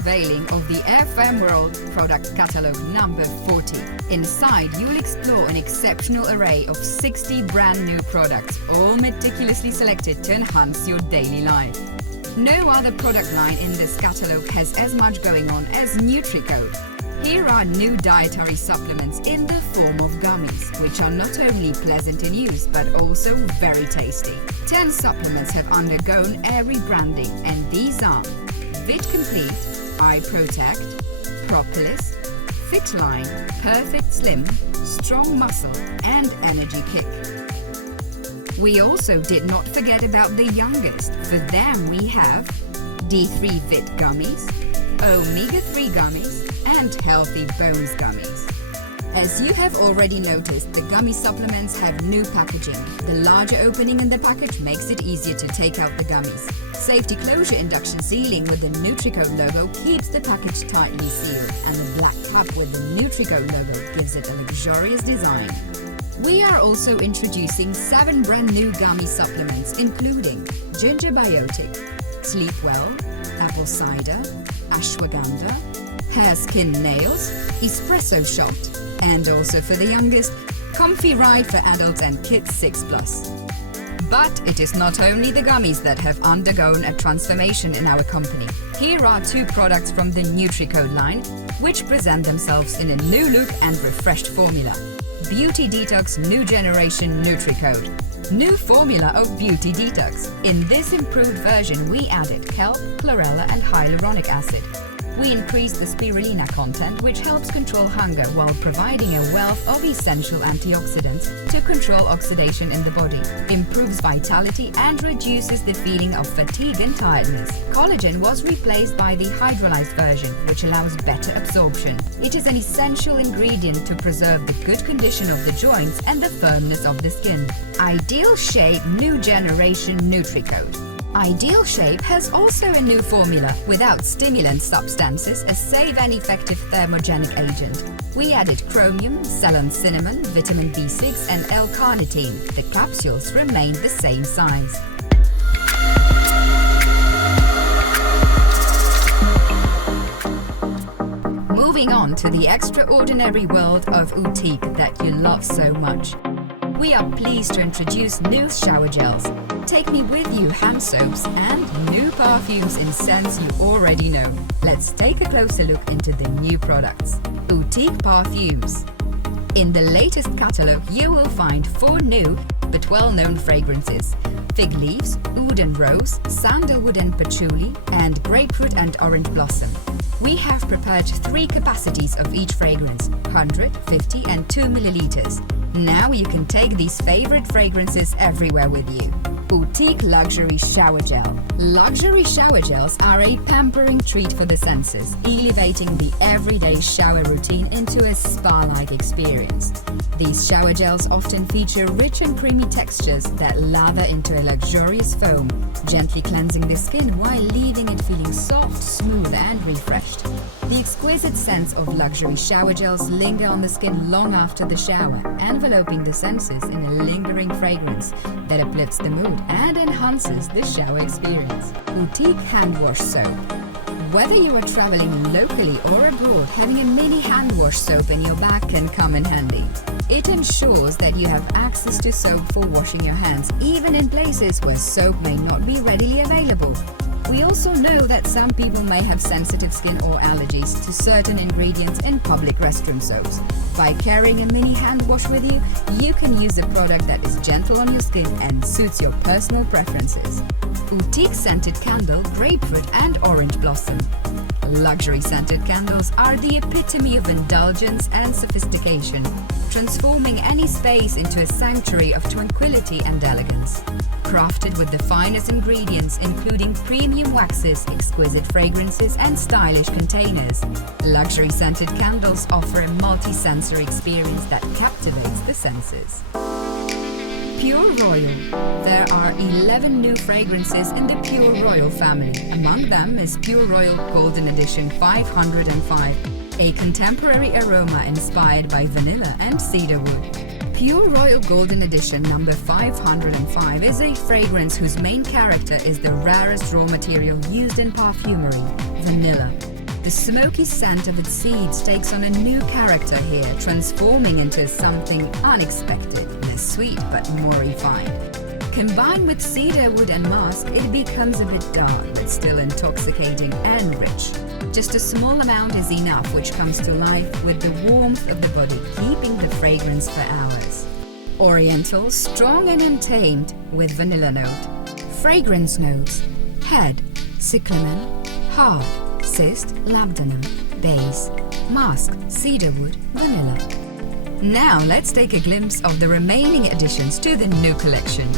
unveiling of the FM World Product Catalog number 40. Inside, you'll explore an exceptional array of 60 brand new products, all meticulously selected to enhance your daily life. No other product line in this catalog has as much going on as Nutricode. Here are new dietary supplements in the form of gummies, which are not only pleasant in use but also very tasty. 10 supplements have undergone a rebranding, and these are Vit Complete, Eye Protect, Propolis, Fit Line, Perfect Slim, Strong Muscle, and Energy Kick. We also did not forget about the youngest. For them we have D3 Vit Gummies, Omega-3 Gummies, and Healthy Bones Gummies. As you have already noticed, the gummy supplements have new packaging. The larger opening in the package makes it easier to take out the gummies. Safety closure induction sealing with the Nutricode logo keeps the package tightly sealed, and the black cap with the Nutricode logo gives it a luxurious design. We are also introducing 7 brand new gummy supplements, including Ginger Biotic, Sleep Well, Apple Cider, Ashwagandha, Hair Skin Nails, Espresso Shot, and also for the youngest, Comfy Ride for adults and kids 6+. But it is not only the gummies that have undergone a transformation in our company. Here are 2 products from the Nutricode line, which present themselves in a new look and refreshed formula. Beauty Detox New Generation Nutricode. New formula of Beauty Detox. In this improved version, we added kelp, chlorella, and hyaluronic acid. We increased the spirulina content, which helps control hunger while providing a wealth of essential antioxidants to control oxidation in the body, improves vitality, and reduces the feeling of fatigue and tiredness. Collagen was replaced by the hydrolyzed version, which allows better absorption. It is an essential ingredient to preserve the good condition of the joints and the firmness of the skin. Ideal Shape New Generation Nutricode. Ideal Shape has also a new formula without stimulant substances, a safe and effective thermogenic agent. We added chromium, Ceylon cinnamon, vitamin B6 and L-carnitine. The capsules remained the same size. Moving on to the extraordinary world of Outique that you love so much. We are pleased to introduce new shower gels, Take Me With You hand soaps, and new perfumes in scents you already know. Let's take a closer look into the new products. Outique Perfumes. In the latest catalog, you will find 4 new but well-known fragrances: Fig Leaves, Oud and Rose, Sandalwood and Patchouli, and Grapefruit and Orange Blossom. We have prepared 3 capacities of each fragrance, 100, 50 and 2 milliliters. Now you can take these favorite fragrances everywhere with you. Outique Luxury Shower Gel. Luxury shower gels are a pampering treat for the senses, elevating the everyday shower routine into a spa-like experience. These shower gels often feature rich and creamy textures that lather into a luxurious foam, gently cleansing the skin while leaving it feeling soft, smooth and refreshed. The exquisite scents of luxury shower gels linger on the skin long after the shower, enveloping the senses in a lingering fragrance that uplifts the mood and enhances the shower experience. Outique Hand Wash Soap. Whether you are traveling locally or abroad, having a mini hand wash soap in your bag can come in handy. It ensures that you have access to soap for washing your hands, even in places where soap may not be readily available. We also know that some people may have sensitive skin or allergies to certain ingredients in public restroom soaps. By carrying a mini hand wash with you, you can use a product that is gentle on your skin and suits your personal preferences. Outique Scented Candle, Grapefruit and Orange Blossom. Luxury scented candles are the epitome of indulgence and sophistication, transforming any space into a sanctuary of tranquility and elegance. Crafted with the finest ingredients, including premium waxes, exquisite fragrances, and stylish containers, luxury scented candles offer a multi-sensory experience that captivates the senses. Pure Royal. There are 11 new fragrances in the Pure Royal family. Among them is Pure Royal Golden Edition 505, a contemporary aroma inspired by vanilla and cedarwood. Pure Royal Golden Edition number 505 is a fragrance whose main character is the rarest raw material used in perfumery, vanilla. The smoky scent of its seeds takes on a new character here, transforming into something unexpected, less sweet but more refined. Combined with cedar wood and musk, it becomes a bit dark, but still intoxicating and rich. Just a small amount is enough, which comes to life with the warmth of the body, keeping the fragrance for hours. Oriental, strong and untamed, with vanilla note. Fragrance notes: head, cyclamen, heart, cyst, labdanum, base, musk, cedarwood, vanilla. Now let's take a glimpse of the remaining additions to the new collection.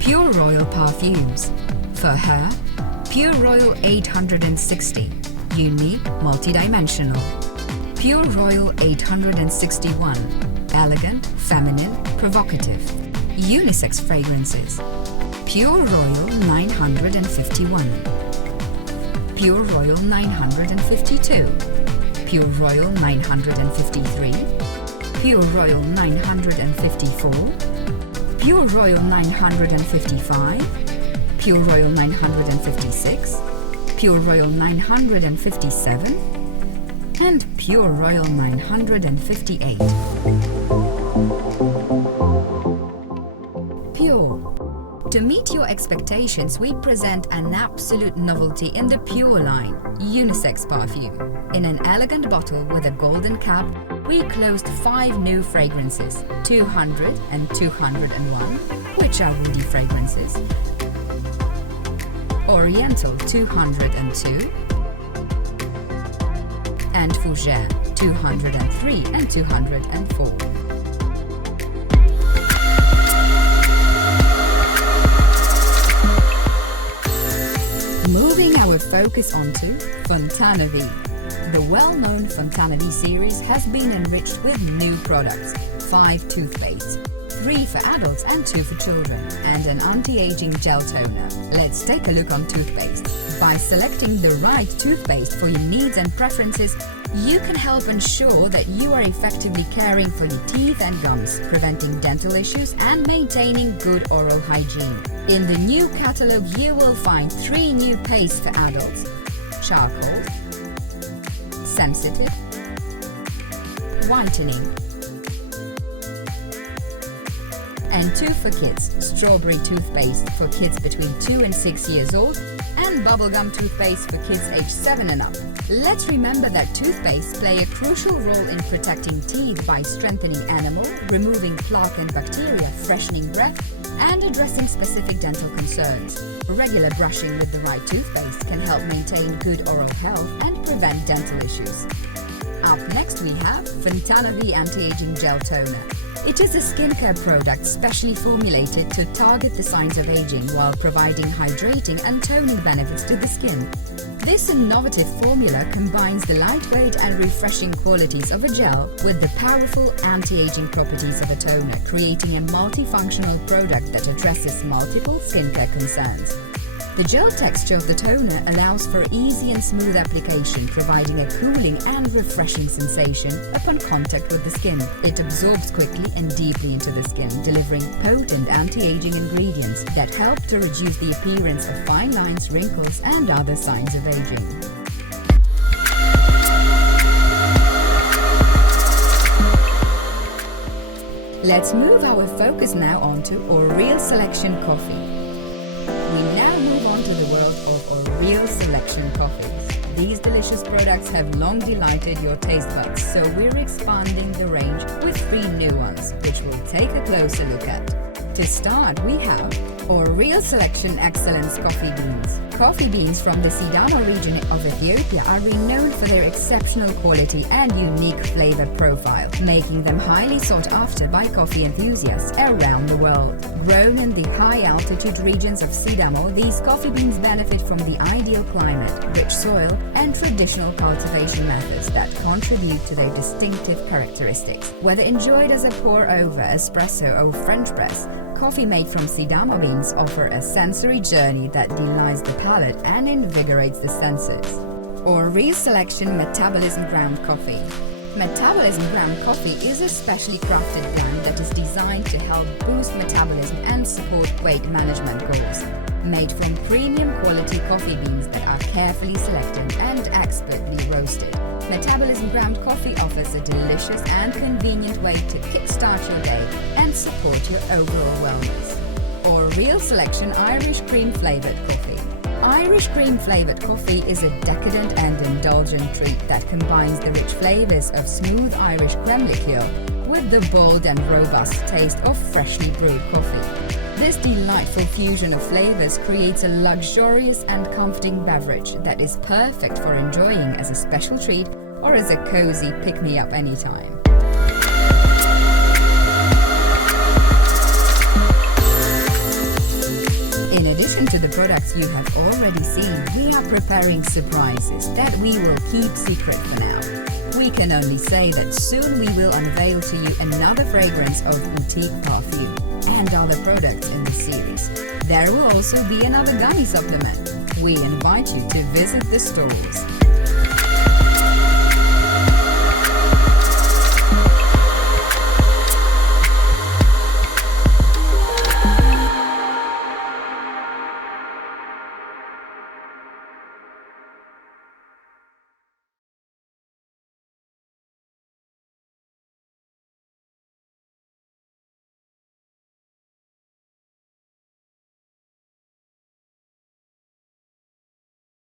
Pure Royal perfumes. For her, Pure Royal 860, unique, multidimensional. Pure Royal 861, elegant, feminine, provocative. Unisex fragrances. Pure Royal 951. Pure Royal 952. Pure Royal 953. Pure Royal 954. Pure Royal 955, Pure Royal 956, Pure Royal 957, and Pure Royal 958. Pure. To meet your expectations, we present an absolute novelty in the Pure line, unisex perfume. In an elegant bottle with a golden cap, we closed 5 new fragrances, 200 and 201, which are woody fragrances, Oriental 202, and Fougère 203 and 204. Moving our focus onto Fontana V. The well-known Fontana V series has been enriched with new products, 5 toothpastes, 3 for adults and 2 for children, and an anti-aging gel toner. Let's take a look on toothpaste. By selecting the right toothpaste for your needs and preferences, you can help ensure that you are effectively caring for your teeth and gums, preventing dental issues and maintaining good oral hygiene. In the new catalogue, you will find 3 new pastes for adults: charcoal, sensitive, whitening, and 2 for kids: strawberry toothpaste for kids between 2 and 6 years old, and bubblegum toothpaste for kids aged 7 and up. Let's remember that toothpastes play a crucial role in protecting teeth by strengthening enamel, removing plaque and bacteria, freshening breath, and addressing specific dental concerns. Regular brushing with the right toothpaste can help maintain good oral health and prevent dental issues. Up next we have Fontana V Anti-Aging Gel Toner. It is a skincare product specially formulated to target the signs of aging while providing hydrating and toning benefits to the skin. This innovative formula combines the lightweight and refreshing qualities of a gel with the powerful anti-aging properties of a toner, creating a multifunctional product that addresses multiple skincare concerns. The gel texture of the toner allows for easy and smooth application, providing a cooling and refreshing sensation upon contact with the skin. It absorbs quickly and deeply into the skin, delivering potent anti-aging ingredients that help to reduce the appearance of fine lines, wrinkles, and other signs of aging. Let's move our focus now onto Real Selection Coffee. We now move on to the world of Real Selection coffees. These delicious products have long delighted your taste buds, so we're expanding the range with 3 new ones, which we'll take a closer look at. To start, we have Real Selection Excellence Coffee Beans. Coffee beans from the Sidama region of Ethiopia are renowned for their exceptional quality and unique flavor profile, making them highly sought after by coffee enthusiasts around the world. Grown in the high-altitude regions of Sidamo, these coffee beans benefit from the ideal climate, rich soil, and traditional cultivation methods that contribute to their distinctive characteristics. Whether enjoyed as a pour-over, espresso, or French press, coffee made from Sidamo beans offer a sensory journey that delights the palate and invigorates the senses. Real Selection Metabolism Ground Coffee. Metabolism Ground Coffee is a specially crafted blend that is designed to help boost metabolism and support weight management goals. Made from premium quality coffee beans that are carefully selected and expertly roasted, Metabolism ground coffee offers a delicious and convenient way to kickstart your day and support your overall wellness. Or Real Selection Irish Cream Flavored Coffee. Irish cream flavored coffee is a decadent and indulgent treat that combines the rich flavors of smooth Irish creme liqueur with the bold and robust taste of freshly brewed coffee. This delightful fusion of flavors creates a luxurious and comforting beverage that is perfect for enjoying as a special treat or as a cozy pick-me-up anytime. In addition to the products you have already seen, we are preparing surprises that we will keep secret for now. We can only say that soon we will unveil to you another fragrance of boutique perfume and other products in the series. There will also be another gummy supplement. We invite you to visit the stores.